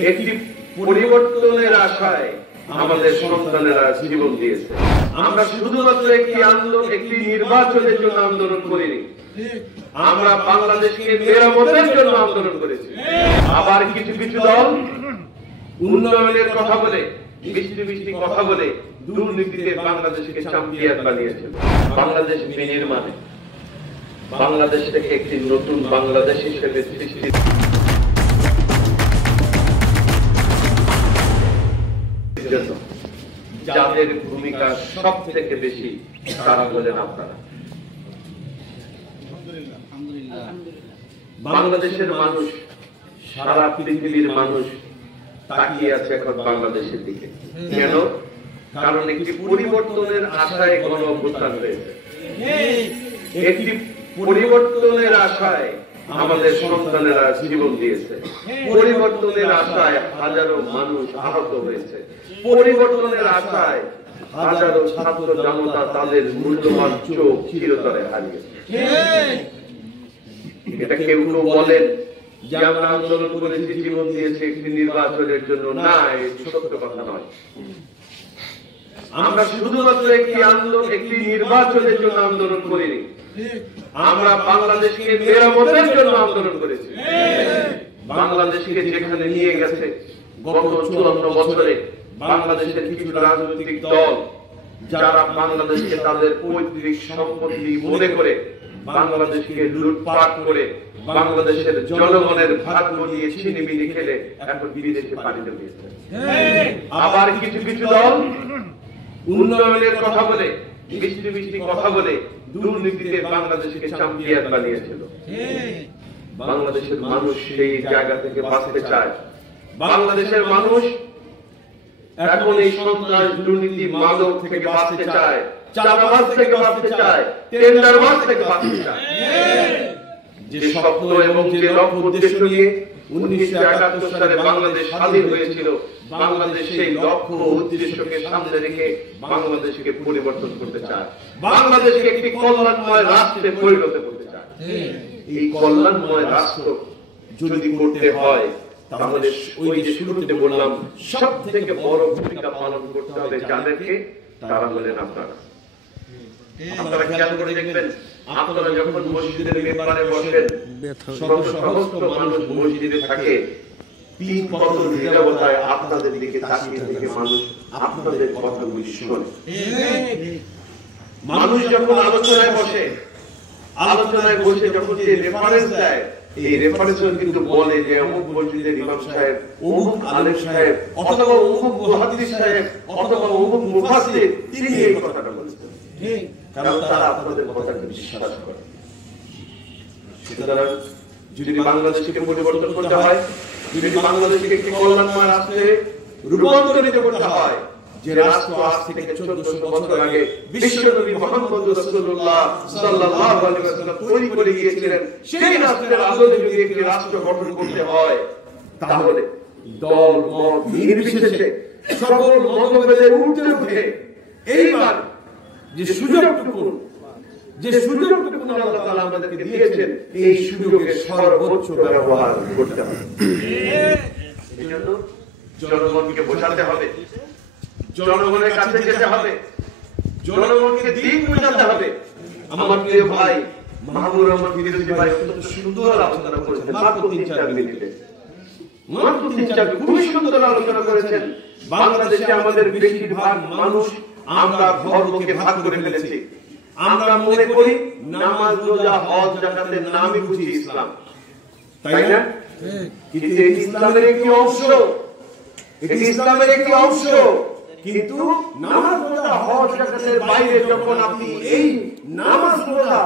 একটি পরিবর্তনের আশায় আমাদের সন্তানেরা জীবন দিয়েছে। আমরা শুধুমাত্র একটি নির্বাচনের জন্য আন্দোলন করিনি, আমরা বাংলাদেশকে মেরামতের জন্য আন্দোলন করেছি। আবার কিছু কিছু দল উন্নয়নের কথা বলে, মিষ্টি মিষ্টি কথা বলে দুর্নীতিতে বাংলাদেশকে চ্যাম্পিয়ন বানিয়েছে। বাংলাদেশ বিনির্মাণে বাংলাদেশ থেকে একটি নতুন বাংলাদেশ হিসেবে সৃষ্টি, যাদের ভূমিকা সব থেকে বেশি তারা বলেন আপনারা। বাংলাদেশের মানুষ, সারা পৃথিবীর মানুষ তাকিয়ে আছে এখন বাংলাদেশের দিকে। কেন? কারণ একটি পরিবর্তনের আশায় গণ অভ্যুত্থান হয়েছে। একটি পরিবর্তনের আশায় আমাদের সন্তানেরা জীবন দিয়েছে। পরিবর্তনের আশায় হাজারো মানুষ আহত হয়েছে। পরিবর্তনের আশায় হাজারো ছাত্র জনতা তাদের মূল্যবান চোখ চিরতরে হারিয়েছে। এটা কেউ কেউ বলেন যে আমরা আন্দোলন করেছি, জীবন দিয়েছে একটি নির্বাচনের জন্য। না, সত্য কথা নয়। আমরা শুধুমাত্র একটি নির্বাচনের জন্য আন্দোলন করিনি, আমরা বাংলাদেশকে মেরামতের জন্য আন্দোলন করেছি। বাংলাদেশকে যেখানে নিয়ে গেছে গত 54 বছরে বাংলাদেশের কিছু রাজনৈতিক দল, যারা বাংলাদেশকে তাদের পৈতৃক সম্পত্তি মনে করে বাংলাদেশকে লুটপাট করে বাংলাদেশের জনগণের ভাগ্য নিয়ে ছিনিমিনি খেলে এখন বিদেশে পালিয়ে গিয়েছে। আবার কিছু কিছু দল উন্নয়নের কথা বলে, মিষ্টি মিষ্টি কথা বলে দুর্নীতিতে বাংলাদেশকে চ্যাম্পিয়ন বানিয়েছিল। বাংলাদেশের মানুষ সেই জায়গা থেকে বাঁচতে চায়। বাংলাদেশের মানুষ এখন এই সন্ত্রাস, দুর্নীতি, মাদক থেকে বাঁচতে চায়, চাঁদাবাজ থেকে বাঁচতে চায়, টেন্ডারবাজ থেকে বাঁচতে চায়। যে স্বপ্ন এবং যে লক্ষ্য উদ্দেশ্য নিয়ে 1971 সালে বাংলাদেশ স্বাধীন হয়েছিল, বাংলাদেশ সেই লক্ষ্য উদ্দেশ্যকে সামনে রেখে বাংলাদেশকে পরিবর্তন করতে চায়, বাংলাদেশকে একটি কল্যাণময় রাষ্ট্রে পরিণত করতে চায়। এই কল্যাণময় রাষ্ট্র যদি করতে হয়, তাহলে ওই যে শুরুতে বললাম, সব থেকে বড় ভূমিকা পালন করতে হবে যাদেরকে, তারা হলেন আপনারা। আপনারা খেয়াল করে দেখবেন, আপনারা যখন মসজিদের মেম্বারে বসেন, সহস্র মানুষ মসজিদে থাকে, তিন বছর নীরবতায় আপনাদের দিকে তাকিয়ে থেকে মানুষ আপনাদের কথাগুলি শোনে। মানুষ যখন আলোচনায় বসে, যখন যে রেফারেন্স দেয়, এই রেফারেন্সও কিন্তু বলে যে অমুক মসজিদের ইমাম সাহেব, অমুক আলেম সাহেব, অথবা অমুক মুহাদ্দিস সাহেব, অথবা অমুক মুফাসসির, তিনি এই কথাটা বলেছেন। কারণ তারা আপনাদের কথাকে বিশ্বাস করে। সুতরাং যদি বাংলাদেশকে পরিবর্তন করতে হয়, যদি বাংলাদেশকে একটি কল্যাণময় রাষ্ট্রে রূপান্তরিত করতে হয়, যে রাষ্ট্র আজ থেকে 1400 বছর আগে বিশ্বনবী মুহাম্মদ রাসূলুল্লাহ সাল্লাল্লাহু আলাইহি ওয়াসাল্লাম তৈরি করে গিয়েছিলেন, সেই রাষ্ট্রের আদলে যদি একটি রাষ্ট্র গঠন করতে হয়, তাহলে দল মত নির্বিশেষে সকল মতভেদের ঊর্ধ্বে উঠে এইবার যে সুযোগটুকু আল্লাহ তাআলা আমাদেরকে দিয়েছেন, এই সুযোগের সর্বোচ্চ ব্যবহার করতে হবে। এজন্য জনগণকে বোঝাতে হবে, জনগণের কাছে যেতে হবে, জনগণকে দিন বোঝাতে হবে। আমার প্রিয় ভাই মাহবুব রহমান ফিরোজী ভাই অত্যন্ত সুন্দর আলোচনা করেছেন, মাত্র 3-4 মিনিটে, খুবই সুন্দর আলোচনা করেছেন। বাংলাদেশে আমাদের বেশিরভাগ মানুষ আমরা ধর্মকে ভাগ করে ফেলেছি। আমরা মনে করি নামাজ, রোজা, হজ, যাকাতের নামই বুঝি ইসলাম, তাই না? কিন্তু এটি ইসলামের একটি অংশ, কিন্তু নামাজ, রোজা, হজ, যাকাতের বাইরে যখন আপনি এই নামাজ, রোজা